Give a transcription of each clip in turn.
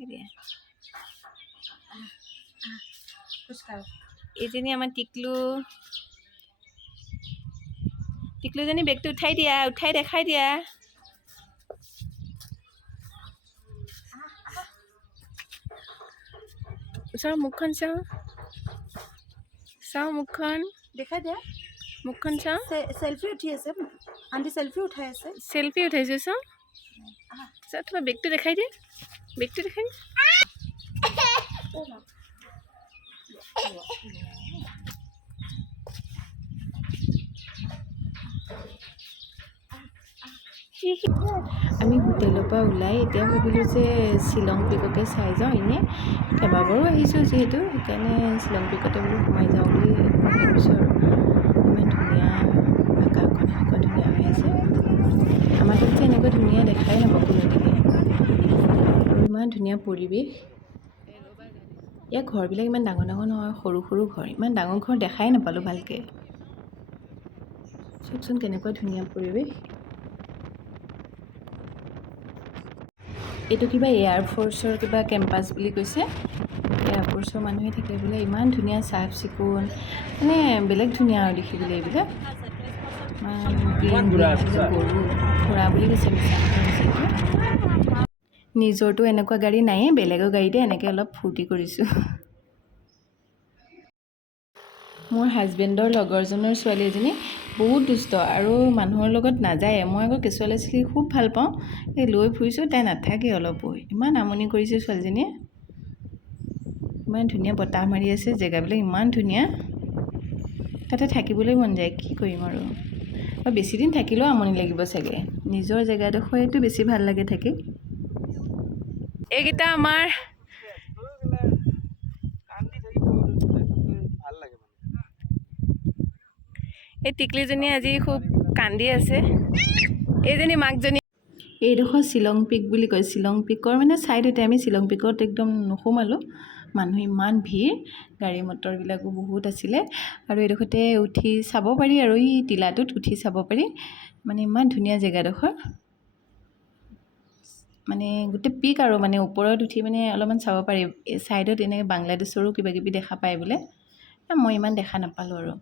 দিয়া এইজনী আমাৰ টিকলুজনী বেগটো উঠাই দিয়া উঠাই দেখাই দিয়া ওচৰৰ মুখখন চাওঁ মুখখন দেখা দিয়া মুখখন চাওঁ সেলফি উঠি আছে আন্টি সেলফি উঠাই আছে সেলফি উঠাইছে চাওঁ তোমাৰ বেগটো দেখাই দিয়া বেগটো দেখাই দিয়া আমি হোটেলৰ পৰা ওলাই এতিয়া ভাবিলোঁ যে শ্বিলং পিককে চাই যাওঁ এনেই কেইবাবাৰো আহিছোঁ যিহেতু সেইকাৰণে শ্বিলং পিকতে বোলো সোমাই যাওঁ বুলি ভাবিছোঁ আৰু ইমান ধুনীয়া আকাশখন এনেকুৱা ধুনীয়া হৈ আছে আমাৰ তাত যে এনেকুৱা ধুনীয়া দেখাই নাপাব কোনোদিনে আৰু ইমান ধুনীয়া পৰিৱেশ ইয়াৰ ঘৰবিলাক ইমান ডাঙৰ ডাঙৰ নহয় সৰু সৰু ঘৰ ইমান ডাঙৰ ঘৰ দেখাই নাপালোঁ ভালকৈ চাওকচোন কেনেকুৱা ধুনীয়া পৰিৱেশ এইটো কিবা এয়াৰফ'ৰ্চৰ কিবা কেম্পাছ বুলি কৈছে এয়াৰফ'ৰ্চৰ মানুহে থাকে বোলে ইমান ধুনীয়া চাফ চিকুণ মানে বেলেগ ধুনীয়া আৰু দেখিবলৈ এইবিলাক গৰু ঘোঁৰা বুলি কৈছে নিজৰটো এনেকুৱা গাড়ী নায়েই বেলেগৰ গাড়ীতে এনেকৈ অলপ ফূৰ্তি কৰিছোঁ মোৰ হাজবেণ্ডৰ লগৰজনৰ ছোৱালী এজনী বহুত দুষ্ট আৰু মানুহৰ লগত নাযায়ে মই আকৌ কেঁচুৱা ল'ৰা ছোৱালী খুব ভাল পাওঁ এই লৈ ফুৰিছোঁ তাই নাথাকে অলপো ইমান আমনি কৰিছে ছোৱালীজনীয়ে ইমান ধুনীয়া বতাহ মাৰি আছে জেগাবিলাক ইমান ধুনীয়া তাতে থাকিবলৈ মন যায় কি কৰিম আৰু বেছিদিন থাকিলেও আমনি লাগিব চাগে নিজৰ জেগাডোখৰটো বেছি ভাল লাগে থাকি এইকেইটা আমাৰ এই টিকলিজনী আজি খুব কান্দি আছে এইজনী মাকজনী এইডোখৰ শ্বিলং পিক বুলি কয় শ্বিলং পিকৰ মানে ছাইডতে আমি শ্বিলং পিকত একদম নোসোমালোঁ মানুহ ইমান ভিৰ গাড়ী মটৰবিলাকো বহুত আছিলে আৰু এইডোখৰতে উঠি চাব পাৰি আৰু এই টিলাটোত উঠি চাব পাৰি মানে ইমান ধুনীয়া জেগাডোখৰ মানে গোটেই পিক আৰু মানে ওপৰত উঠি মানে অলপমান চাব পাৰি ছাইডত এনেকৈ বাংলাদেশৰো কিবা কিবি দেখা পায় বোলে মই ইমান দেখা নাপালোঁ আৰু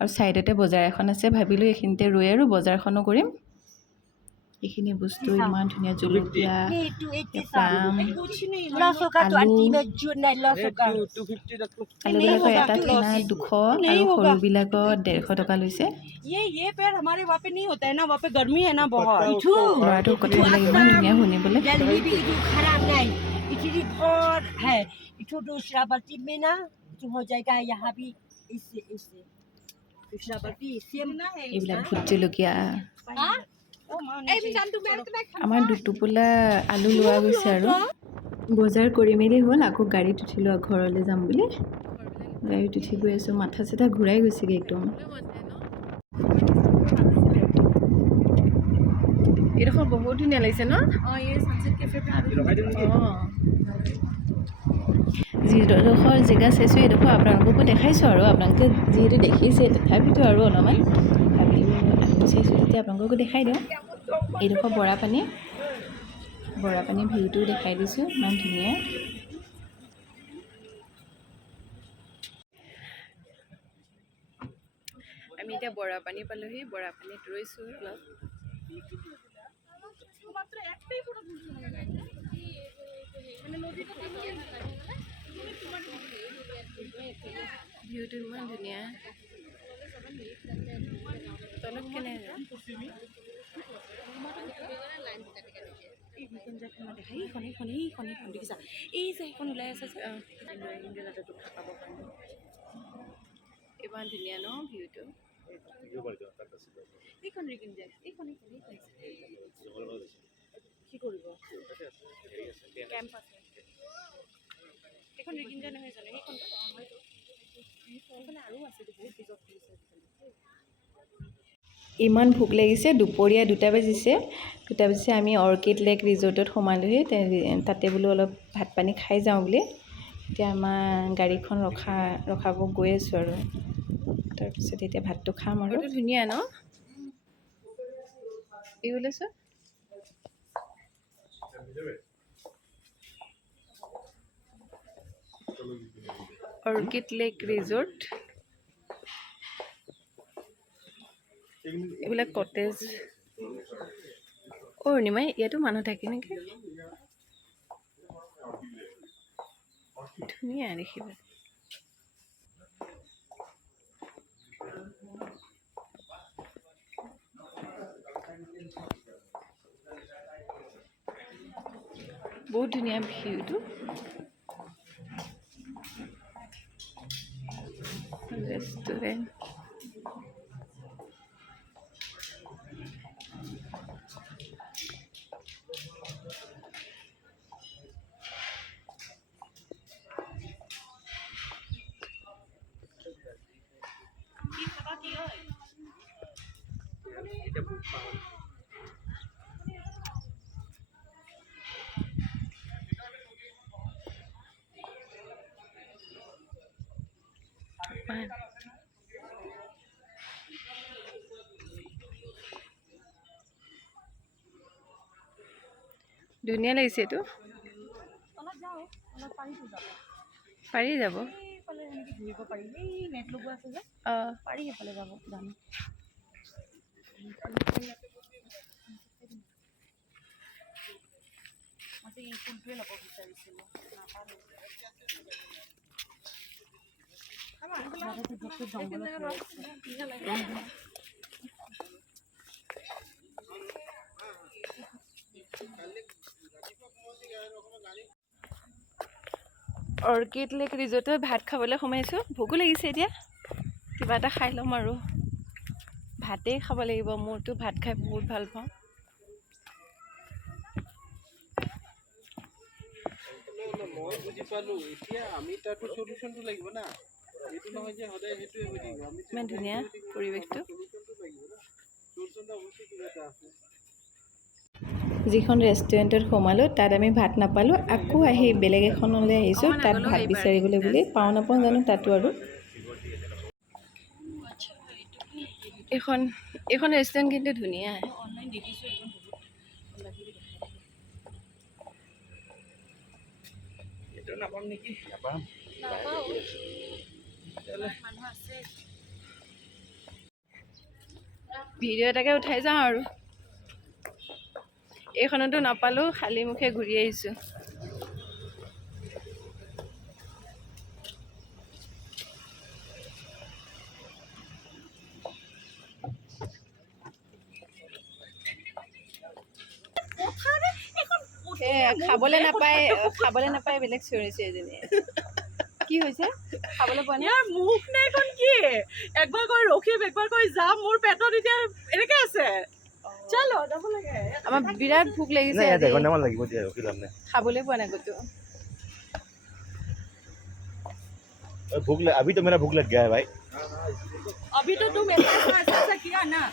ছাইডতে বজাৰ এখন আছে ভাবিলোঁ এইখিনিতে ৰৈ আৰু বজাৰখনো কৰিম এইখিনি বস্তু ইমান ধুনীয়া জলকীয়া প্লাম আলুবিলাকৰ এটা টেনা 200 আৰু সৰুবিলাকৰ 150 টকা লৈছে ল'ৰাটোৰ কথাবিলাক ইমান ধুনীয়া শুনিবলৈ এইবিলাক ভোট জলকীয়া আমাৰ দুটোপোলা আলু লোৱা গৈছে আৰু বজাৰ কৰি মেলি হ'ল আকৌ গাড়ীত উঠিলোঁ আৰু ঘৰলৈ যাম বুলি গাড়ীত উঠি গৈ আছোঁ মাথা চাথা ঘূৰাই গৈছেগৈ একদম এইডোখৰ বহুত ধুনীয়া লাগিছে ন যিডোখৰ জেগা চাইছোঁ এইডোখৰ আপোনালোককো দেখাইছোঁ আৰু আপোনালোকে যিহেতু দেখিছে তথাপিতো আৰু অলপমান ভাবিলোঁ আমিও চাইছোঁ তেতিয়া আপোনালোককো দেখাই দিওঁ এইডোখৰ বৰাপানী ভিউটো দেখাই দিছোঁ ইমান ধুনীয়া আমি এতিয়া বৰাপানী পালোহি বৰাপানীত ৰৈছোঁ অলপ ভিউটো ইমান ধুনীয়া তলত কেনে ইমান ধুনীয়া ন ভিউটো কি কৰিব কেম্প আছে এখন ৰিগিঞ্জা নহয় জানো সেইখন আৰু আছে বহুত ইমান ভোক লাগিছে দুপৰীয়া 2টা বাজিছে আমি অৰ্কিড লেক ৰিজৰ্টত সোমালোহি তাতে বোলো অলপ ভাত পানী খাই যাওঁ বুলি এতিয়া আমাৰ গাড়ীখন ৰখাব গৈ আছোঁ আৰু তাৰপিছত এতিয়া ভাতটো খাম আৰু ধুনীয়া ন এই ওলাইছোঁ অৰ্কিড লেক ৰিজৰ্ট, এইবিলাক কটেজ। অৰুণিমাই ইয়াতো মানুহ থাকে নেকি? ধুনীয়া দেখিব। বহুত ধুনীয়া ভিউটো। ৰেষ্টুৰেণ্ট, ধুনীয়া লাগিছে এইটো। পাৰি যাব। অৰ্কিড লেক ৰিজৰ্টত ভাত খাবলৈ সোমাইছোঁ। ভোকো লাগিছে এতিয়া, কিবা এটা খাই ল'ম আৰু। ভাতেই খাব লাগিব, মোৰতো ভাত খাই বহুত ভাল পাওঁ। মই বুজি পালো, এতিয়া আমি তাতো সলিউশনটো লাগিব না, এইটো নহয় যে সদায় সেইটোৱে হৈ থাকিব। আমি ইমান ধুনীয়া পৰিৱেশটো। সলিউশনটো লাগিব না, সলিউশনটো অৱশ্যই কিবা এটা আছে। যিখন ৰেষ্টুৰেণ্টত সোমালোঁ তাত আমি ভাত নাপালোঁ, আকৌ আহি বেলেগ এখনলৈ আহিছোঁ তাত ভাত বিচাৰিবলৈ বুলি। পাওঁ নাপাওঁ জানো তাতো আৰু। এইখন ৰেষ্টুৰেণ্ট কিন্তু ধুনীয়া। নাপাম নেকি? নাপাম। ভিডিঅ' এটাকে উঠাই যাওঁ আৰু। এইখনতো নাপালোঁ, খালী মুখে ঘূৰি আহিছোঁ। খাবলৈ নাপায় বেলেগ চিঞৰিছে এজনীয়ে। কি হৈছে? খাবলৈ পোৱা নাই। মুখ নাই এখন কি? একবাৰ কৈ ৰখিম, একবাৰ কৈ যাম, মোৰ পেটত এতিয়া এনেকে আছে। চলো যাব লাগে। আমাৰ বিৰাট ভোক লাগিছে আজি। লাগিব দিয়া, ৰখি লাভ নাই। খাবলৈ পোৱা নাই ক'তো। अभी तो मेरा भूख लग गया है भाई। अभी तो तुम ऐसा किया ना।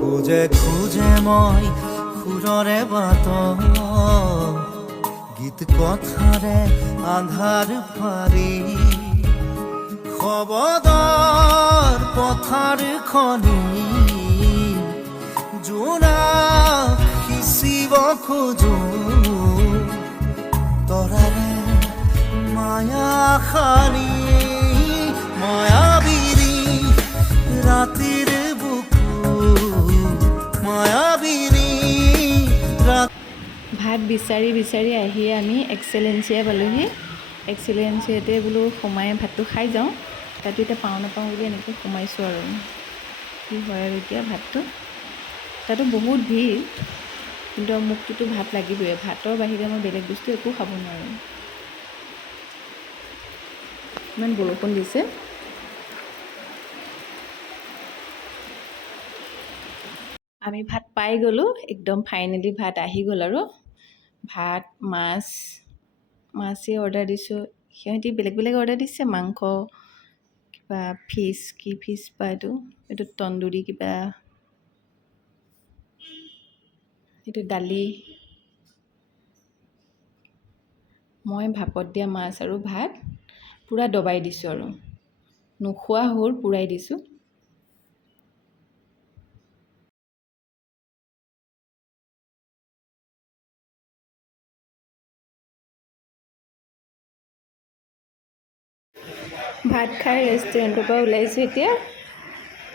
খুঁজে খুঁজে মই সুৰৰে বাট, গীত কথাৰে আন্ধাৰ ফাৰি, শবদৰ পথাৰ খনি জোনাক সিঁচিব খোজো, তৰাৰে মায়া খানি মায়াবিনী ৰাতিৰ ভাত বিচাৰি আহি আমি এক্সেলেঞ্চিয়া পালোঁহি। এক্সেলেঞ্চিয়াতে বোলো সোমাই ভাতটো খাই যাওঁ। তাতো এতিয়া পাওঁ নাপাওঁ বুলি এনেকৈ সোমাইছোঁ আৰু। কি হয় আৰু এতিয়া ভাতটো, তাতো বহুত ভিৰ, কিন্তু মোকটোতো ভাত লাগিবই। ভাতৰ বাহিৰে মই বেলেগ বস্তু একো খাব নোৱাৰোঁ। ইমান বৰষুণ দিছে। আমি ভাত পাই গ'লোঁ, একদম ফাইনেলি ভাত আহি গ'ল আৰু। ভাত মাছেই অৰ্ডাৰ দিছোঁ। সিহঁতি বেলেগ বেলেগ অৰ্ডাৰ দিছে, মাংস, কিবা ফিছ, কি ফিছ বা এইটো তন্দুৰী কিবা, এইটো দালি। মই ভাপত দিয়া মাছ আৰু ভাত পূৰা দবাই দিছোঁ আৰু নোখোৱা হ'ল পূৰাই দিছোঁ। ভাত খাই ৰেষ্টুৰেণ্টৰ পৰা ওলাইছোঁ এতিয়া,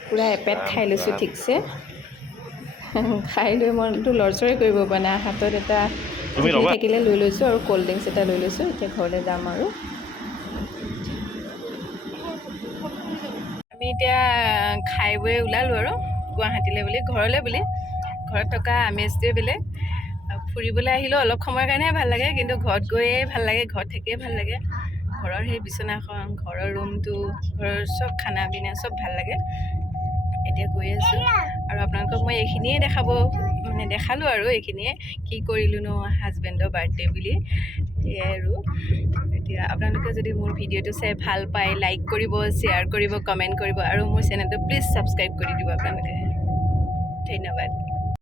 পূৰা এপেট খাই লৈছোঁ ঠিকছে। খাই লৈ মনটো লৰচৰে কৰিব পৰা নাই। হাতত এটা টিফিন থাকিলে লৈ লৈছোঁ আৰু ক'ল্ড ড্ৰিংকছ এটা লৈ লৈছোঁ। এতিয়া ঘৰলৈ যাম আৰু। আমি এতিয়া খাই বৈ ওলালোঁ আৰু গুৱাহাটীলৈ বুলি, ঘৰলৈ বুলি। ঘৰত থকা আমেজটোৱে বেলেগ। ফুৰিবলৈ আহিলেও অলপ সময়ৰ কাৰণেহে ভাল লাগে, কিন্তু ঘৰত গৈয়ে ভাল লাগে, ঘৰত থাকিয়ে ভাল লাগে। ঘৰৰ সেই বিচনাখন, ঘৰৰ ৰুমটো, ঘৰৰ চব খানা পিনা চব ভাল লাগে। এতিয়া গৈ আছোঁ আৰু আপোনালোকক মই এইখিনিয়ে দেখালোঁ আৰু এইখিনিয়ে কি কৰিলোঁনো হাজবেণ্ডৰ বাৰ্থডে বুলি। সেয়াই আৰু এতিয়া আপোনালোকে যদি মোৰ ভিডিঅ'টো চাই ভাল পায়, লাইক কৰিব, শ্বেয়াৰ কৰিব, কমেণ্ট কৰিব আৰু মোৰ চেনেলটো প্লিজ ছাবস্ক্ৰাইব কৰি দিব আপোনালোকে। ধন্যবাদ।